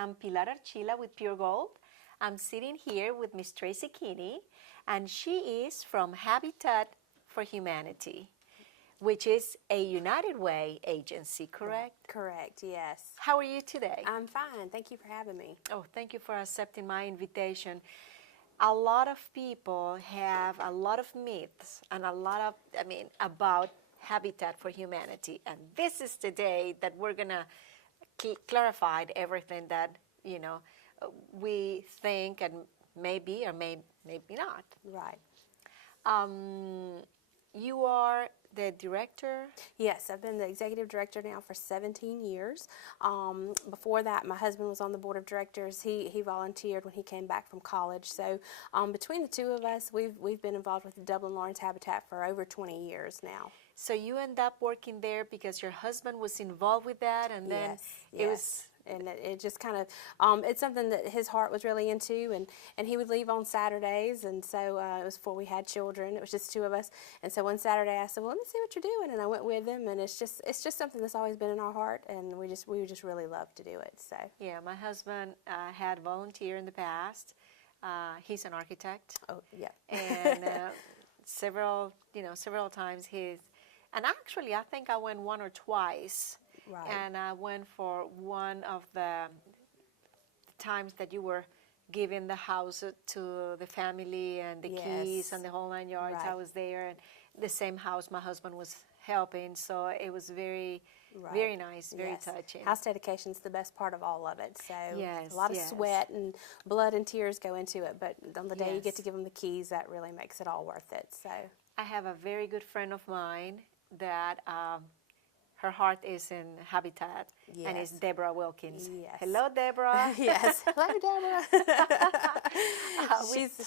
I'm Pilar Archila with Pure Gold. I'm sitting here with Miss Tracy Kinney, and she is from Habitat for Humanity, which is a United Way agency, correct? Correct, yes. How are you today? I'm fine. Thank you for having me. Oh, thank you for accepting my invitation. A lot of people have a lot of myths and about Habitat for Humanity. And this is the day that we're going to clarify everything that, we think and maybe or maybe not. Right. You are the director? Yes, I've been the executive director now for 17 years. Before that, my husband was on the board of directors. He volunteered when he came back from college. So between the two of us, we've been involved with the Dublin Lawrence Habitat for over 20 years now. So you end up working there because your husband was involved with that, and then yes. It was. And it just kind of, it's something that his heart was really into, and he would leave on Saturdays, and so it was before we had children. It was just two of us, and so one Saturday I said, well, let me see what you're doing, and I went with him, and it's just something that's always been in our heart, and we just really love to do it. So yeah, my husband had volunteered in the past. He's an architect. Oh yeah. And several times and actually I think I went one or twice. Right. And I went for one of the times that you were giving the house to the family and the keys and the whole 9 yards. Right. I was there, and the same house my husband was helping, so it was very nice, very touching. House dedication's the best part of all of it. So yes, a lot of sweat and blood and tears go into it, but on the day you get to give them the keys, that really makes it all worth it. So I have a very good friend of mine that her heart is in Habitat, and it's Deborah Wilkins. Yes. Hello, Deborah. Yes. Hello, Deborah.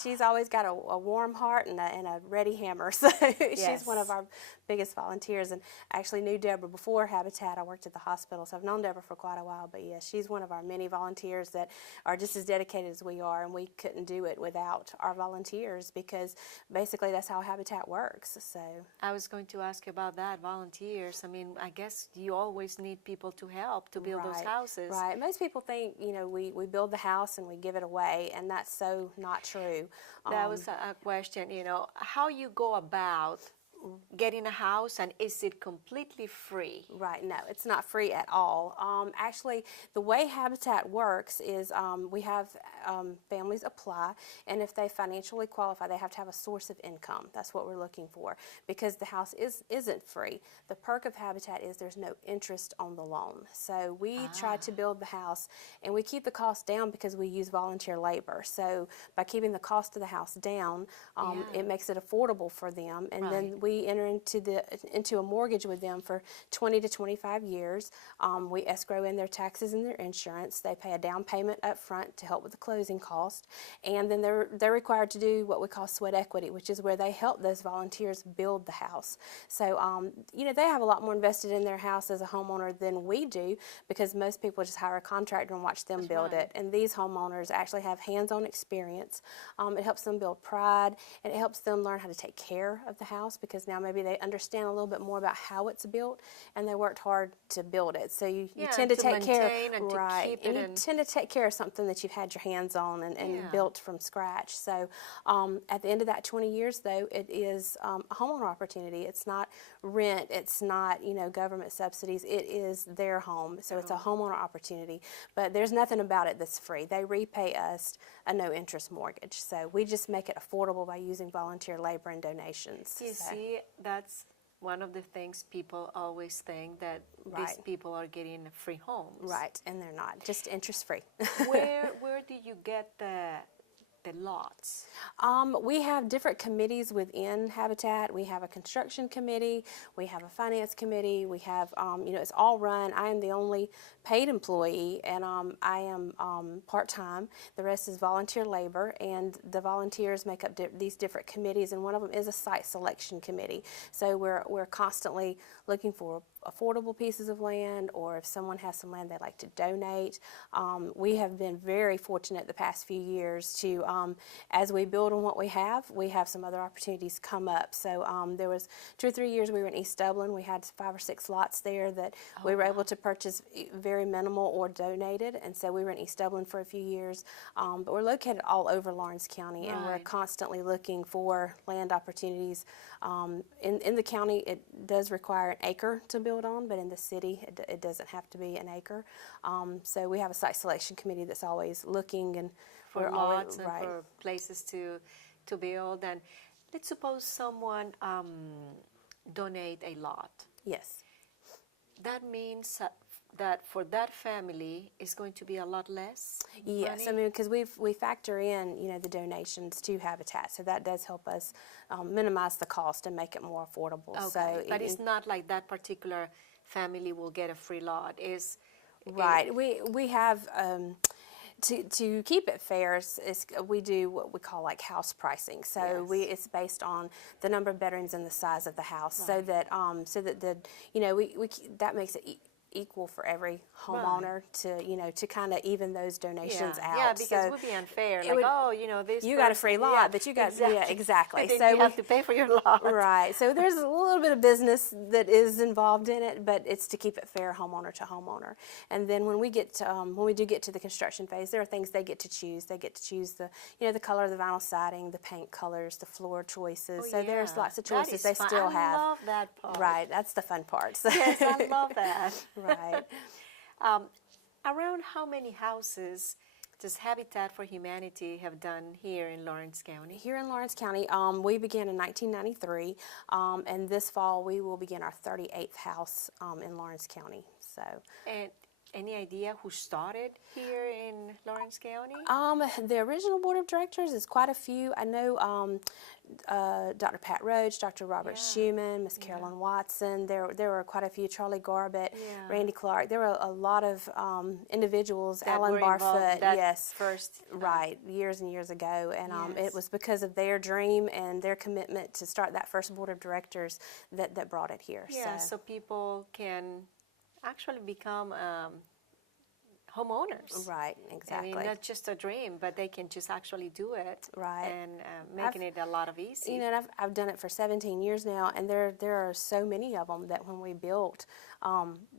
She's always got a warm heart and a ready hammer. So she's one of our biggest volunteers. And I actually knew Deborah before Habitat. I worked at the hospital, so I've known Deborah for quite a while. But yes, she's one of our many volunteers that are just as dedicated as we are, and we couldn't do it without our volunteers, because basically that's how Habitat works. So I was going to ask you about that, volunteers. I mean, I guess you always need people to help to build those houses. Right. Most people think, we build the house and we give it away, and that's so not true. That was a question, how you go about getting a house, and is it completely free? Right, no, it's not free at all. Actually, the way Habitat works is we have families apply, and if they financially qualify, they have to have a source of income. That's what we're looking for, because the house isn't free. The perk of Habitat is there's no interest on the loan. So we try to build the house, and we keep the cost down because we use volunteer labor. So by keeping the cost of the house down, it makes it affordable for them, and then we enter into a mortgage with them for 20 to 25 years. We escrow in their taxes and their insurance. They pay a down payment up front to help with the closing cost, and then they're required to do what we call sweat equity, which is where they help those volunteers build the house. So they have a lot more invested in their house as a homeowner than we do, because most people just hire a contractor and watch them build it, and these homeowners actually have hands-on experience. It helps them build pride, and it helps them learn how to take care of the house, because now maybe they understand a little bit more about how it's built, and they worked hard to build it. So you tend to take care, and you tend to take care of something that you've had your hands on and built from scratch. So at the end of that 20 years, though, it is a homeowner opportunity. It's not rent. It's not government subsidies. It is their home. So it's a homeowner opportunity. But there's nothing about it that's free. They repay us a no-interest mortgage. So we just make it affordable by using volunteer labor and donations. You see, that's one of the things people always think, that these people are getting free homes. Right, and they're not, just interest-free. Where do you get the lots? We have different committees within Habitat. We have a construction committee, we have a finance committee, we have, it's all run. I am the only paid employee, and I am part-time. The rest is volunteer labor, and the volunteers make up these different committees, and one of them is a site selection committee. So we're constantly looking for affordable pieces of land, or if someone has some land they'd like to donate. We have been very fortunate the past few years to, as we build on what we have some other opportunities come up. So there was 2 or 3 years we were in East Dublin. We had 5 or 6 lots there that we were able to purchase very minimal or donated, and so we were in East Dublin for a few years. But we're located all over Lawrence County, and we're constantly looking for land opportunities. In the county, it does require an acre to build on, but in the city, it doesn't have to be an acre. So we have a site selection committee that's always looking and for lots and for places to build. And let's suppose someone donate a lot. Yes. That means that for that family is going to be a lot less Yes, money? I mean, because we factor in, the donations to Habitat, so that does help us minimize the cost and make it more affordable. Okay, So but it's not like that particular family will get a free lot. Right. We have to keep it fair. We do what we call like house pricing. So it's based on the number of bedrooms and the size of the house, so that that makes it equal for every homeowner to kind of even those donations out. Yeah, because it would be unfair. This you got a free lot, but you got exactly. So you have to pay for your lot. Right. So there's a little bit of business that is involved in it, but it's to keep it fair, homeowner to homeowner. And then when we do get to the construction phase, there are things they get to choose. They get to choose the color of the vinyl siding, the paint colors, the floor choices. So there's lots of choices they still have. I love that part. Right. That's the fun part. So. Yes, I love that. Right. Around how many houses does Habitat for Humanity have done here in Lawrence County? Here in Lawrence County, we began in 1993, and this fall we will begin our 38th house in Lawrence County. So. And any idea who started here in Lawrence County? The original board of directors is quite a few. I know Dr. Pat Roach, Dr. Robert Schumann, Miss Carolyn Watson. There were quite a few. Charlie Garbett, Randy Clark. There were a lot of individuals. That Alan Barfoot, first years and years ago, and it was because of their dream and their commitment to start that first board of directors that brought it here. Yeah, so people can actually become homeowners. Right, exactly. I mean, not just a dream, but they can just actually do it. Right. And making it a lot of easy. And I've done it for 17 years now, and there are so many of them that when we built,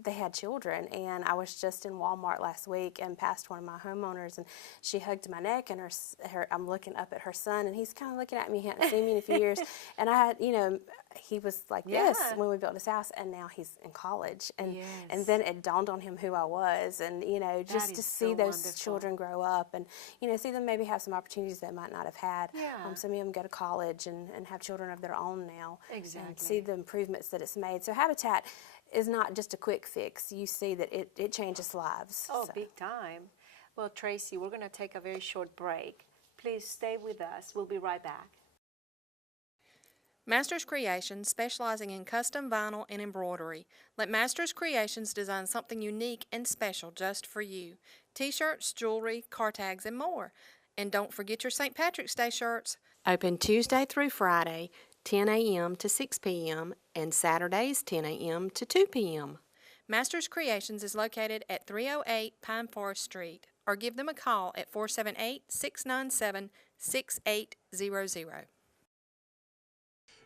they had children. And I was just in Walmart last week and passed one of my homeowners, and she hugged my neck, and I'm looking up at her son, and he's kind of looking at me. He hadn't seen me in a few years. And I had, he was like this when we built his house, and now he's in college. And then it dawned on him who I was, and just to see those children grow up, and see them maybe have some opportunities they might not have had. Some of them go to college and have children of their own now. Exactly. And see the improvements that it's made. So Habitat is not just a quick fix. You see that it changes lives. Oh, big time. Well, Tracy, we're going to take a very short break. Please stay with us. We'll be right back. Masters Creations, specializing in custom vinyl and embroidery. Let Masters Creations design something unique and special just for you. T-shirts, jewelry, car tags, and more. And don't forget your St. Patrick's Day shirts. Open Tuesday through Friday, 10 a.m. to 6 p.m., and Saturdays, 10 a.m. to 2 p.m. Masters Creations is located at 308 Pine Forest Street, or give them a call at 478-697-6800.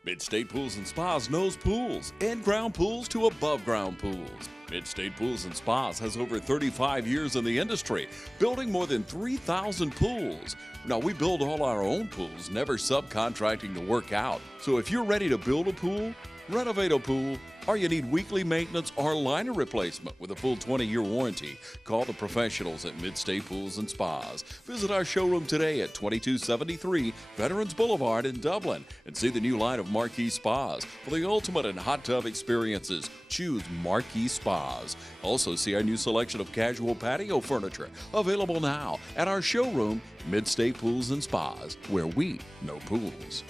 Mid-State Pools and Spas knows pools, in-ground pools to above-ground pools. Mid-State Pools and Spas has over 35 years in the industry, building more than 3,000 pools. Now, we build all our own pools, never subcontracting the work out. So if you're ready to build a pool, renovate a pool, or you need weekly maintenance or liner replacement with a full 20-year warranty, call the professionals at Mid-State Pools and Spas. Visit our showroom today at 2273 Veterans Boulevard in Dublin and see the new line of Marquee Spas. For the ultimate in hot tub experiences, choose Marquee Spas. Also see our new selection of casual patio furniture available now at our showroom, Mid-State Pools and Spas, where we know pools.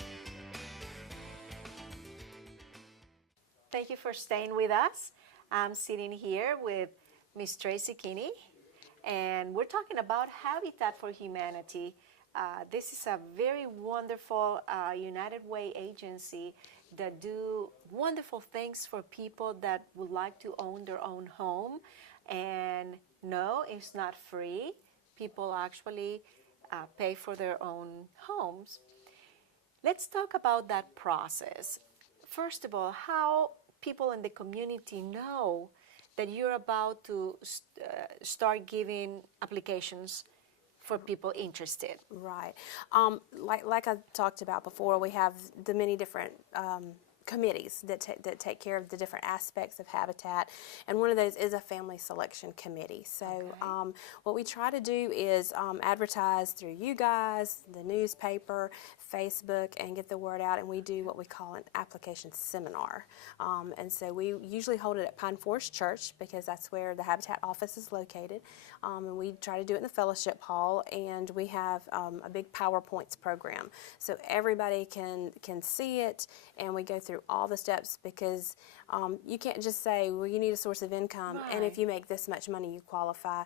Thank you for staying with us. I'm sitting here with Miss Tracy Kinney, and we're talking about Habitat for Humanity. This is a very wonderful United Way agency that do wonderful things for people that would like to own their own home. And no, it's not free. People actually pay for their own homes. Let's talk about that process. First of all, how people in the community know that you're about to start giving applications for people interested. Right. Like I talked about before, we have the many different committees that take care of the different aspects of habitat, and one of those is a family selection committee. So what we try to do is advertise through you guys, the newspaper, Facebook, and get the word out, and we do what we call an application seminar. And so we usually hold it at Pine Forest Church because that's where the Habitat office is located. And we try to do it in the fellowship hall, and we have a big PowerPoints program. So everybody can see it, and we go through all the steps because you can't just say, well, you need a source of income, and if you make this much money, you qualify.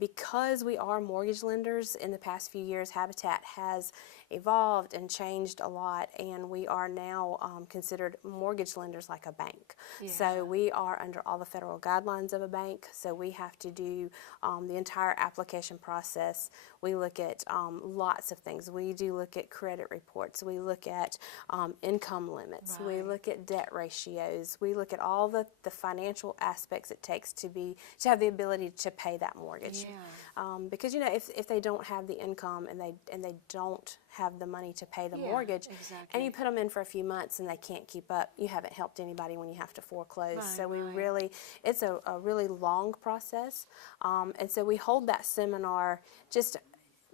Because we are mortgage lenders, in the past few years, Habitat has evolved and changed a lot, and we are now considered mortgage lenders like a bank. So we are under all the federal guidelines of a bank, so we have to do the entire application process. We look at lots of things. We do look at credit reports. We look at income limits. We look at debt ratios. We look at all the financial aspects it takes to have the ability to pay that mortgage. Because you know, if they don't have the income and they don't have the money to pay the mortgage, and you put them in for a few months and they can't keep up, you haven't helped anybody when you have to foreclose. So we really, it's a really long process, and so we hold that seminar just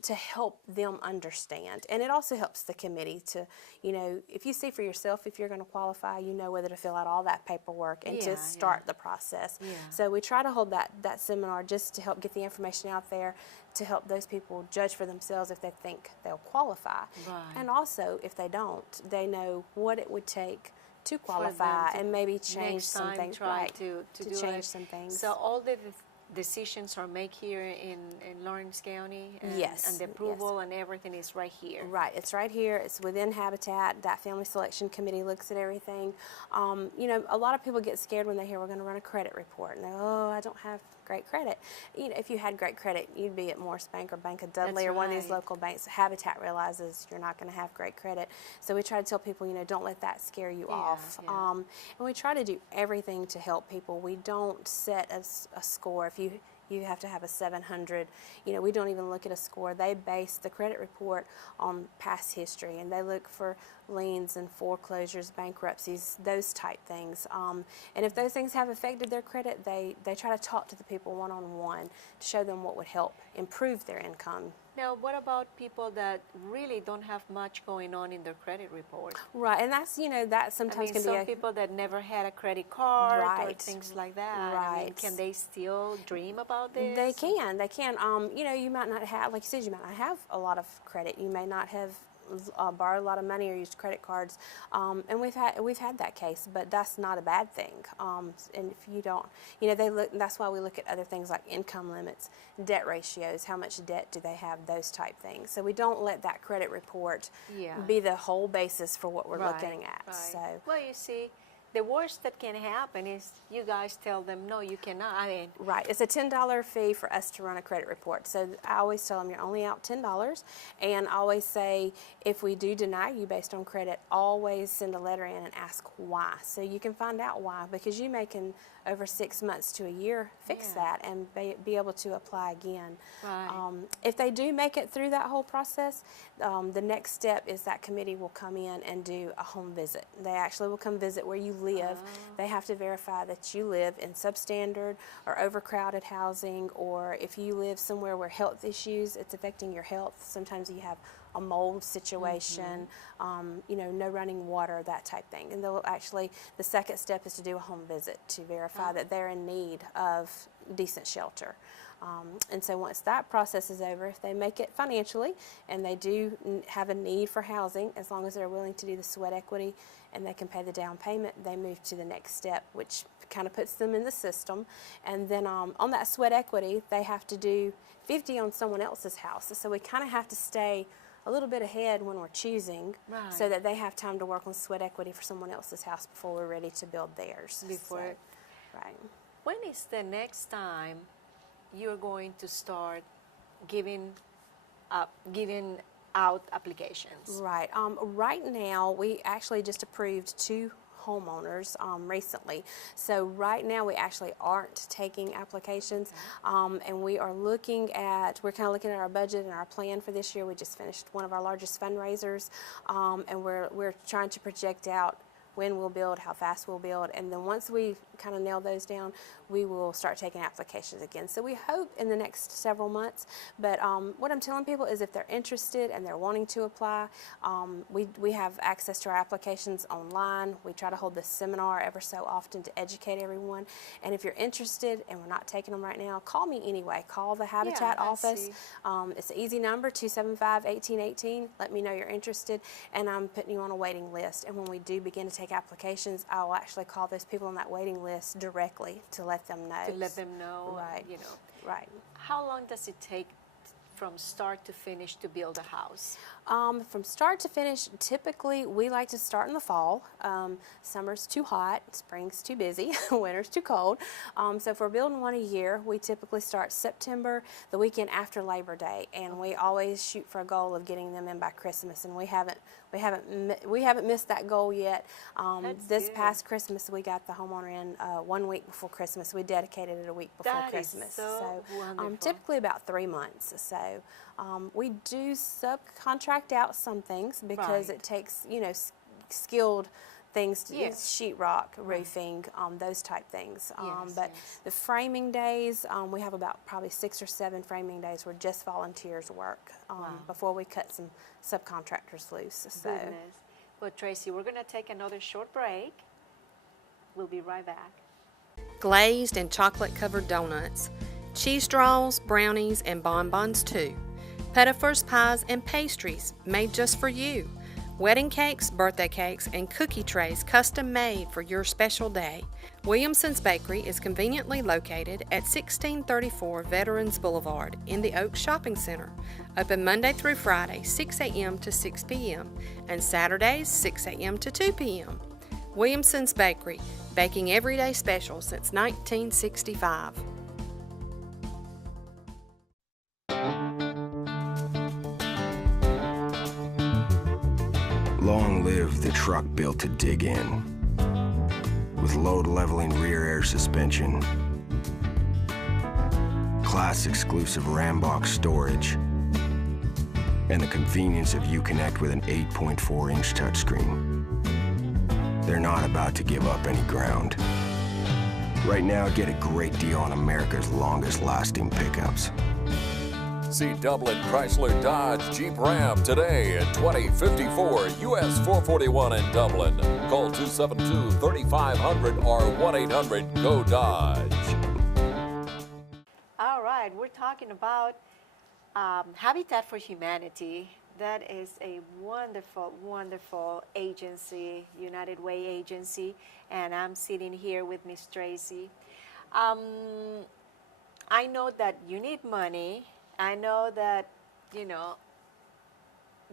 to help them understand. And it also helps the committee to, you know, if you see for yourself if you're going to qualify, you know whether to fill out all that paperwork and to start the process. So we try to hold that seminar just to help get the information out there, to help those people judge for themselves if they think they'll qualify. And also, if they don't, they know what it would take to qualify and maybe change some things. To change some things. So all the decisions are made here in Lawrence County, and, and the approval and everything is right here. Right, it's right here. It's within Habitat. That family selection committee looks at everything. You know, a lot of people get scared when they hear we're going to run a credit report, and they go, oh, I don't have great credit. You know, if you had great credit, you'd be at Morris Bank or Bank of Dudley or one of these local banks. Habitat realizes you're not going to have great credit, so we try to tell people, you know, don't let that scare you off. And we try to do everything to help people. We don't set a score. If you have to have a 700. You know, we don't even look at a score. They base the credit report on past history, and they look for liens and foreclosures, bankruptcies, those type things. And if those things have affected their credit, they try to talk to the people one-on-one to show them what would help improve their income. Now, what about people that really don't have much going on in their credit report? Right, and that's, you know, that sometimes can be some people that never had a credit card or things like that. I mean, can they still dream about this? They can. You know, you might not have, like you said, you might not have a lot of credit. You may not have borrowed a lot of money or used credit cards, and we've had that case, but that's not a bad thing. And if you don't, you know, that's why we look at other things like income limits, debt ratios, how much debt do they have, those type things. So we don't let that credit report be the whole basis for what we're looking at. So well, you see, the worst that can happen is you guys tell them, no, you cannot. I mean, it's a $10 fee for us to run a credit report. So I always tell them you're only out $10, and I always say if we do deny you based on credit, always send a letter in and ask why. So you can find out why, because you may can over 6 months to a year fix that and be able to apply again. If they do make it through that whole process, the next step is that committee will come in and do a home visit. They actually will come visit where you live. They have to verify that you live in substandard or overcrowded housing, or if you live somewhere where health issues, it's affecting your health. Sometimes you have a mold situation, you know, no running water, that type thing. And they'll actually, the second step is to do a home visit to verify that they're in need of decent shelter. And so once that process is over, if they make it financially and they do have a need for housing, as long as they're willing to do the sweat equity and they can pay the down payment, they move to the next step, which kind of puts them in the system. And then on that sweat equity, they have to do 50 on someone else's house. So we kind of have to stay a little bit ahead when we're choosing, Right. so that they have time to work on sweat equity for someone else's house before we're ready to build theirs. Before- Right. When is the next time you're going to start giving out applications? Right. Right now, we actually just approved 2 homeowners recently. So right now, we actually aren't taking applications, and we're kind of looking at our budget and our plan for this year. We just finished one of our largest fundraisers, and we're trying to project out when we'll build, how fast we'll build, and then once we kind of nail those down, we will start taking applications again. So we hope in the next several months, but what I'm telling people is if they're interested and they're wanting to apply, we have access to our applications online. We try to hold this seminar ever so often to educate everyone, and if you're interested and we're not taking them right now, call me anyway. Call the Habitat I office. see. It's an easy number, 275-1818. Let me know you're interested, and I'm putting you on a waiting list, and when we do begin to take applications, I will actually call those people on that waiting list directly to let them know. To let them know, Right. you know. Right. How long does it take from start to finish to build a house? From start to finish, typically we like to start in the fall. Summer's too hot, spring's too busy, winter's too cold. So if we're building one a year, we typically start September, the weekend after Labor Day, and we always shoot for a goal of getting them in by Christmas, and we haven't missed that goal yet. That's This good. past Christmas, we got the homeowner in 1 week before Christmas. We dedicated it a week before That is Christmas. so wonderful. Typically about 3 months. So we do subcontract out some things because Right. it takes, skilled things to Yes. sheetrock, roofing, those type things. Yes, But yes. the framing days, we have about probably 6 or 7 framing days where just volunteers work before we cut some subcontractors loose. So. Goodness. Well, Tracy, we're going to take another short break. We'll be right back. Glazed and chocolate-covered donuts, cheese straws, brownies, and bonbons too. Pettifer's pies and pastries made just for you. Wedding cakes, birthday cakes, and cookie trays custom made for your special day. Williamson's Bakery is conveniently located at 1634 Veterans Boulevard in the Oaks Shopping Center. Open Monday through Friday, 6 a.m. to 6 p.m. and Saturdays, 6 a.m. to 2 p.m. Williamson's Bakery, baking everyday specials since 1965. Long live the truck built to dig in. With load leveling rear air suspension, class exclusive RAM box storage, and the convenience of Uconnect with an 8.4-inch touchscreen. They're not about to give up any ground. Right now, get a great deal on America's longest lasting pickups. See Dublin Chrysler Dodge Jeep Ram today at 2054 US 441 in Dublin. Call 272-3500 or 1-800-GO-DODGE. All right, we're talking about Habitat for Humanity. That is a wonderful, wonderful agency, United Way agency, and I'm sitting here with Miss Tracy. I know that you need money. I know that,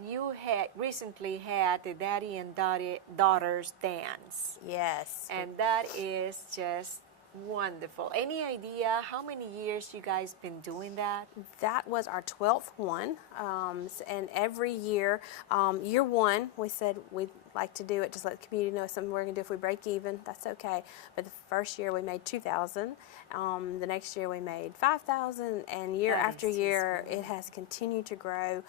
you had recently had the Daddy and Daughters dance, Yes. and that is just wonderful. Any idea how many years you guys been doing that? That was our 12th one, and every year, year one, we said we'd like to do it, just let the community know something we're going to do. If we break even, that's okay. But the first year we made $2,000. The next year we made $5,000, and year That after is just year it has continued to grow.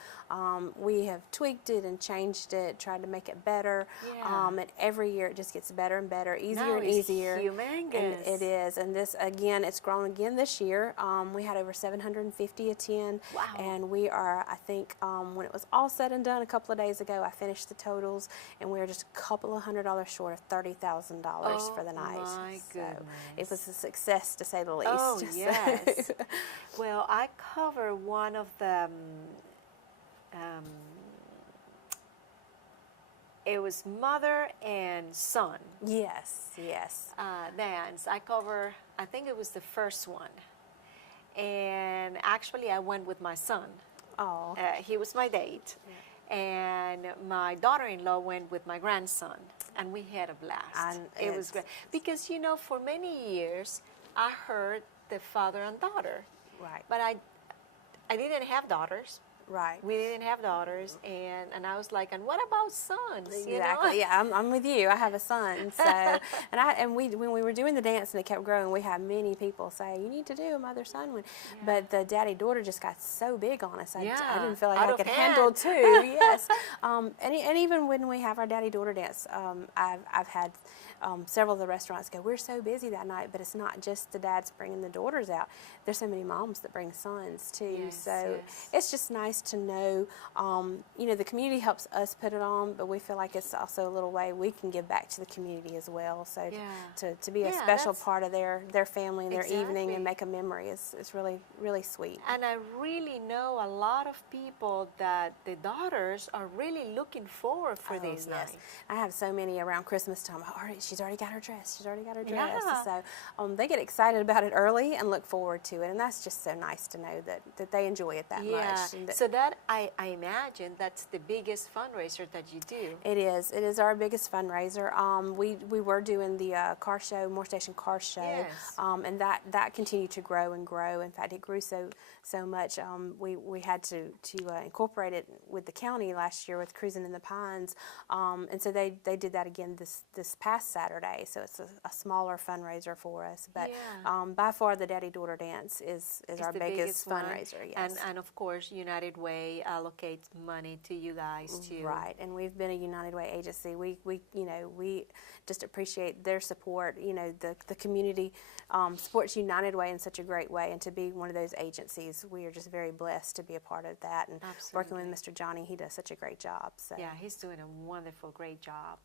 We have tweaked it and changed it, tried to make it better, Yeah. and every year it just gets better and better, easier Now and it's easier. humongous. And it is, and this again, it's grown again this year. We had over 750 attend, Wow. and we are, I think, when it was all said and done a couple of days ago, I finished the totals, and we were just a couple of $100 short of $30,000 for the night. My So it goodness. was a success, to say the least. Oh, So- yes. Well, I cover one of the, it was mother and son Yes, yes. dance. I cover, I think it was the first one. And actually, I went with my son. Oh. He was my date. And my daughter-in-law went with my grandson, and we had a blast. And it was great. Because, you know, for many years, I heard the father and daughter. Right. But I didn't have daughters. Right. We didn't have daughters, and I was like, and what about sons? You know? Exactly. Yeah, I'm with you. I have a son, so and when we were doing the dance and it kept growing, we had many people say you need to do a mother-son one, but the daddy-daughter just got so big on us. I didn't feel like Out I of could hand. handle two. Yes, and even when we have our daddy-daughter dance, I've had several of the restaurants go, we're so busy that night, but it's not just the dads bringing the daughters out. There's so many moms that bring sons too. Yes, So yes. it's just nice to know, you know, the community helps us put it on, but we feel like it's also a little way we can give back to the community as well. So to be a Yeah, special that's- part of their family and their evening Exactly. and make a memory is really, really sweet. And I really know a lot of people that the daughters are really looking forward for these nights. I have so many around Christmas time. She's already got her dress. She's already got her dress. Yeah. So they get excited about it early and look forward to it. And that's just so nice to know that they enjoy it that much. And that So that I imagine that's the biggest fundraiser that you do. it is. It is our biggest fundraiser. We were doing the car show, Moore Station Car Show, Yes. and that continued to grow and grow. In fact, it grew so much. We had to incorporate it with the county last year with Cruising in the Pines, and so they did that again this past Saturday. So it's a smaller fundraiser for us, but by far the Daddy-Daughter Dance is our the biggest one. fundraiser. Yes. And of course, United Way allocates money to you guys too. Right, and we've been a United Way agency. We just appreciate their support. You know, the community supports United Way in such a great way, and to be one of those agencies, we are just very blessed to be a part of that. And working with Mr. Johnny, he does such a great job. So. Yeah, he's doing a wonderful, great job.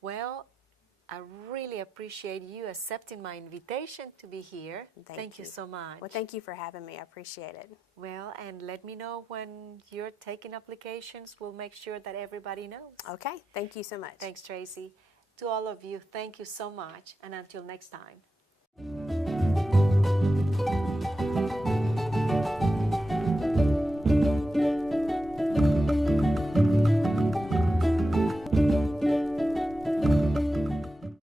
Well, I really appreciate you accepting my invitation to be here. Thank you so much. Well, thank you for having me. I appreciate it. Well, and let me know when you're taking applications. We'll make sure that everybody knows. Okay, thank you so much. Thanks, Tracy. To all of you, thank you so much. And until next time.